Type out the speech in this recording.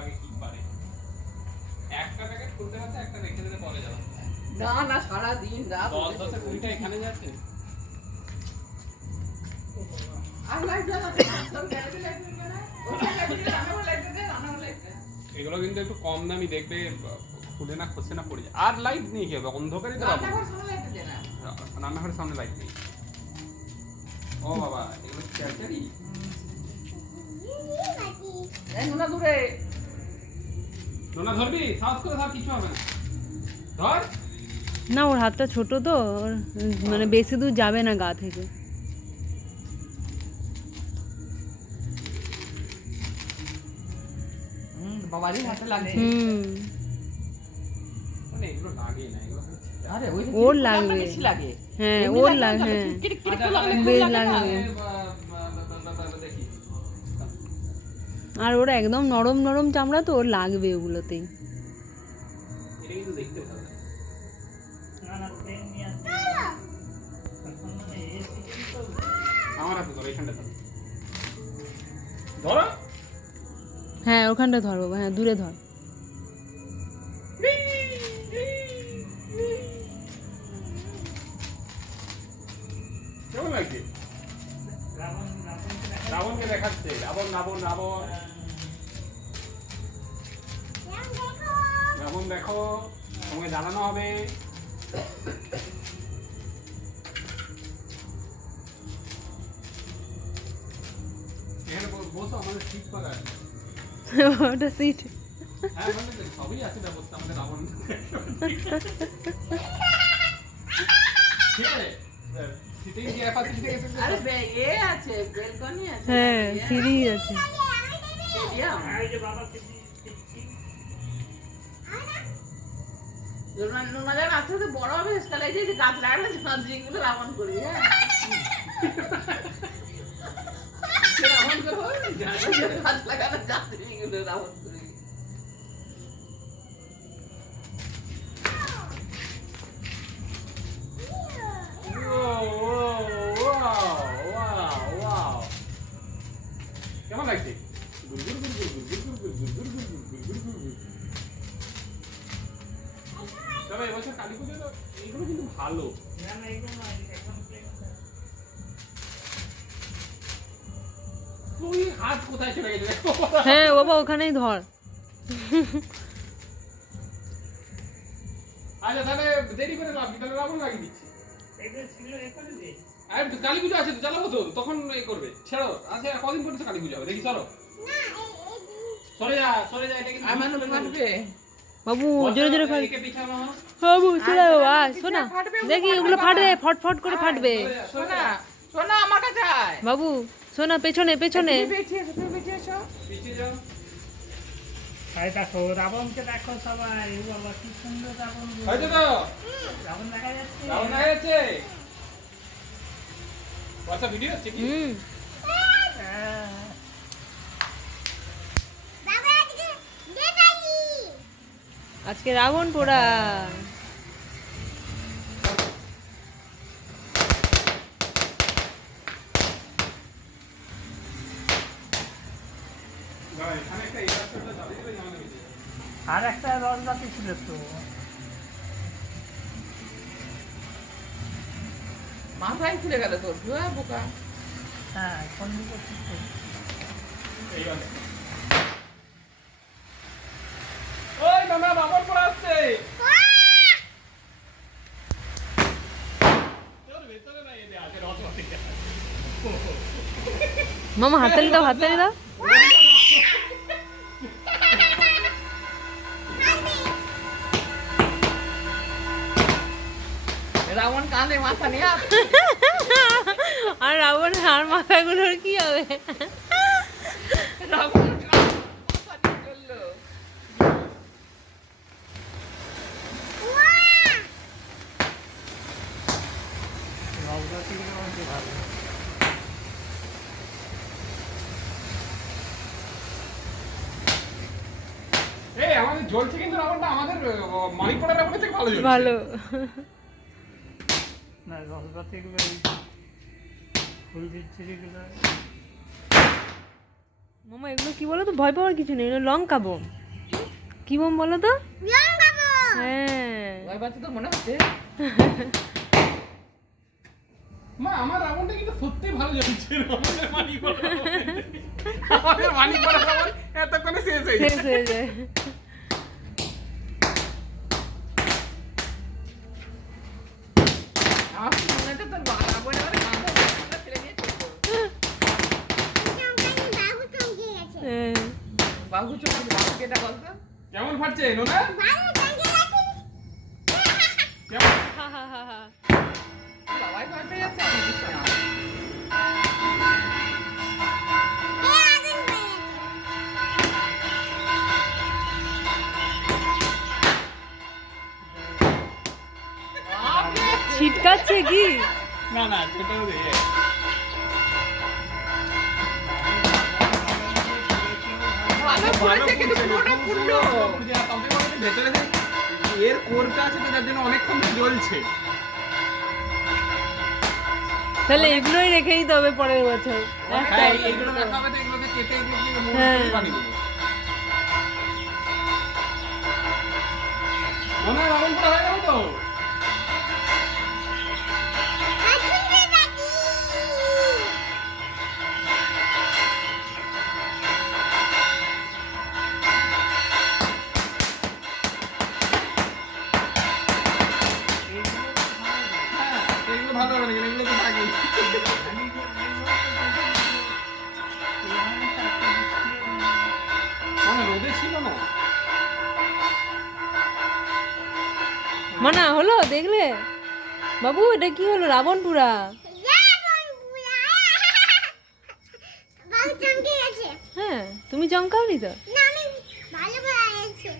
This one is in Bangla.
আগে কি পারে। একটা প্যাকেট খুলতে হচ্ছে, একটা রেখে দিলে পরে যাবে। না না সারা দিন রাত 10 20টা এখানে যাচ্ছে। আর লাইট জ্বালা সব গ্যালারি লাইট না ওটা লাইট রান্না লাইট দে রান্না লাইট দে। এগুলো কিন্তু একটু কম দামি, দেখবে খুলে না খসে না পড়ে যায়। আর লাইট নেই, কি হবে, অন্ধকারে তো পাবো। রান্নাঘর সামনে লাইট দে না। রান্নাঘরের সামনে লাইট নেই। ও বাবা, এগুলো চার্জারি। এই নোনা দূরে নোনা ধরবি, সাহস করে ধর, কিছু হবে না। ধর। না, ওর হাতটা ছোট তো, ওর মানে বেশি দূর যাবে না গা থেকে। বাবারই হাতে লাগছে। মানে এগুলো লাগে না, এগুলো আরে ওই ওর লাগবে। বেশি লাগে। হ্যাঁ, ওর লাগে, হ্যাঁ বেশ লাগবে। দেখি। আর ওরা একদম নরম নরম চামড়া তো, ওর লাগবে ওগুলোতেই। এটা কিন্তু দেখতে ভালো লাগে। আমার হাতে ধর, এইখানটা ধর। ধরো। হ্যাঁ, ওখানটা ধর বাবা, হ্যাঁ দূরে ধর। কেমন লাগছে? রাবণকে দেখাচ্ছে, রাবণ রাবণ রাবণ। রাবণ দেখো, তোমাকে জানানো হবে। এখানে বসো, আমাদের সিট করা আছে। ওটা সিট। হ্যাঁ, আমাদের সবই আছে ব্যবস্থা, আমাদের রাবণ। ঠিক আছে, সিটিং ক্যাপাসিটি থেকে আরে এ আছে বেলকনি আছে। হ্যাঁ, সিঁড়ি আছে। নোনা যখন আস্তে আস্তে বড় হবে তাহলে এই যে গাছ লাগালে জিগুলো রাবণ করবি। হ্যাঁ রাবণ করবো, গাছ লাগালে গাছ জিগুলো রাবণ করবি। কেমন লাগছে? তবে এবছর কালী পুজো তো এইগুলো কিন্তু ভালো। তুই হাত কোথায় চলে গেছে? হ্যাঁ বাবা, ওখানেই ধর। আচ্ছা তাহলে দেরি করে লাভ, তাহলে রাবণ লাগিয়ে দিচ্ছি। আর কালী পুজো আছে তো, জ্বালাবো তো, তখন এই করবে। ছেড়ো। আচ্ছা কদিন পর্যন্ত কালী পুজো হবে দেখি, সরো সরে যা, সরে যা। এটা কিন্তু আমার ফাটবে বাবু জোরে জোরে ফাট। একে পিছানো। বাবু চলে বাবা, শোনা দেখি ওগুলো ফাটবে, ফটফট করে ফাটবে। সোনা সোনা আমার কাছে আয়। বাবু শোনা, পেছনে পেছনে। তুমি বেঁচে এসো, তুমি বেঁচে এসো। পিছিয়ে যাও। ভাই দেখো রাবণকে দেখো সবাই, ও বাবা কি সুন্দর রাবণ। হয়েছে তো? রাবণ দেখা যাচ্ছে। রাবণ দেখা যাচ্ছে? আচ্ছা ভিডিও হচ্ছে কি? আজকে রাবণ পোড়া। এখানে একটা এই রাস্তাটা চালিয়ে দিলে জানা যাবে। আর একটা রড বাতি ছিল তো। মাথায় খুলে গেল তোর, ধোয়া বোকা। হ্যাঁ, কোন দিকে ঠিক করবো? এই আছে। ওই মামা, রাবণ পড়ে আসছে। তোর ভেতরে না এদের আছে রথবাতি। মামা হাততালি দাও, হাততালি দাও। রাবণ কাঁধে মাথা নিয়ে আর রাবণ আর মাথাগুলোর কি হবে? রাবণ মাথা চললো। রড বাতিগুলো অনেক ভালো। এই আমাদের জ্বলছে কিন্তু রাবণটা, আমাদের মানিকপাড়ার রাবণের থেকে ভালো জ্বলছে। ভালো। না রড বাতিগুলো ফুল বিচ্ছিরিগুলো মামা এগুলো কি বলো তো, ভয় পাওয়ার কিছু নেই, এগুলো লঙ্কা বোম। কি বোম বলো তো? হ্যাঁ। ভয় পাচ্ছে তো মনে হচ্ছে। মা আমার রাবণটা কিন্তু সত্যি ভালো জ্বলছে। আমাদের মানি করা আমাদের মানি করা রাবণ এতক্ষণে শেষ হয়ে শেষ যায়। হয়ে যায়। আমার তো মনে হচ্ছে তোর বাবা বলে আমার মাথা ফেলে দিয়ে চলতো। হ্যাঁ। বাবু চলে বাবু কেটা বলতো? কেমন ফাটছে নোনা? কেমন? হা হা হা হা। বাবাই ভয় পেয়ে যাচ্ছে আমি কিছু না। ছিটকাচ্ছে কি? না না ছোট দিয়ে ভালো পড়েছে কিন্তু পুরোটা পুরো। ভেতরে যে এর কোরটা আছে তো তার জন্য অনেকক্ষণ ধরে জ্বলছে। তাহলে এগুলোই রেখে দিতে হবে পরের বছর। হ্যাঁ একটা এইগুলো রাখা হবে তো এগুলোকে কেটে এগুলোকে হ্যাঁ। মোড় বানিয়ে দেবো। নোনা রাবণ পোড়া হয়ে গেল তো? হ্যাঁ এগুলো ভালো হবে না, এগুলো তো থাকবে। মানে রোদে ছিল না। মানা হলো দেখলে? বাবু এটা কি হলো? রাবণ পুরা। হ্যাঁ তুমি চমকাওনি তো? ভালো করে আছে